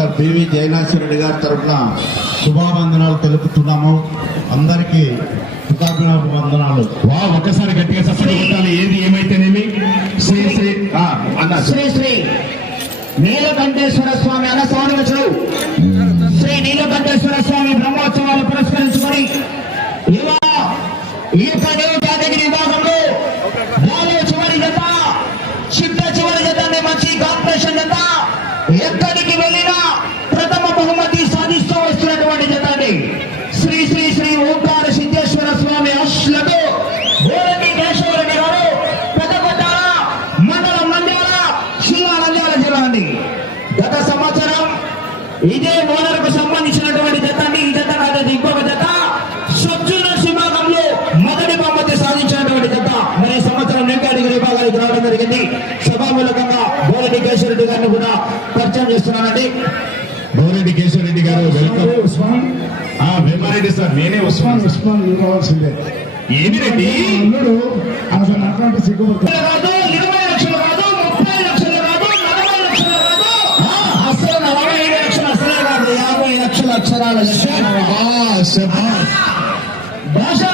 Doctor PV జయనాథరెడ్డి గారి తరఫున శుభావందనాలు తెలుపుతున్నాము. అందరికీ శుభాభివందనాలు. వా ఒక్కసారి గట్టిగా సపోర్ట్ కొట్టాలి. ఏది ఏమైతేనేమి? శ్రీ శ్రీ ఆ, అన్న. శ్రీ శ్రీ నీలకంఠేశ్వర స్వామి అన్న స్వామి శ్రీ నీలకంఠేశ్వర స్వామి బ్రహ్మోత్సవాలు పురస్కరించుకొని ఈ అండి గత సంవత్సరం ఇదే ఓనర్కు సంబంధించినటువంటి జత అండి ఈ జత కాదు ఇంకొక జత. స్వచ్ఛుల విభాగంలో మొదటి బహుమతి సాధించినటువంటి జత. మరి సంవత్సరం నెంకాడికి విభాగానికి రావడం జరిగింది. సభామూలకంగా గోరటి కేశవరెడ్డి గారిని కూడా పరిచయం చేస్తున్నానండి. గౌరెడ్డి కేశవరెడ్డి గారు వెల్కమ్. ఉస్మాన్ ఆ వేమారెడ్డి సార్ నేనే ఉస్మాన్ ఉస్మాన్ కావాల్సిందే ఏమి రెడ్డి అల్లుడు అసలు అట్లాంటి సిగ్గుపడతాడు. Shabbat Shabbat.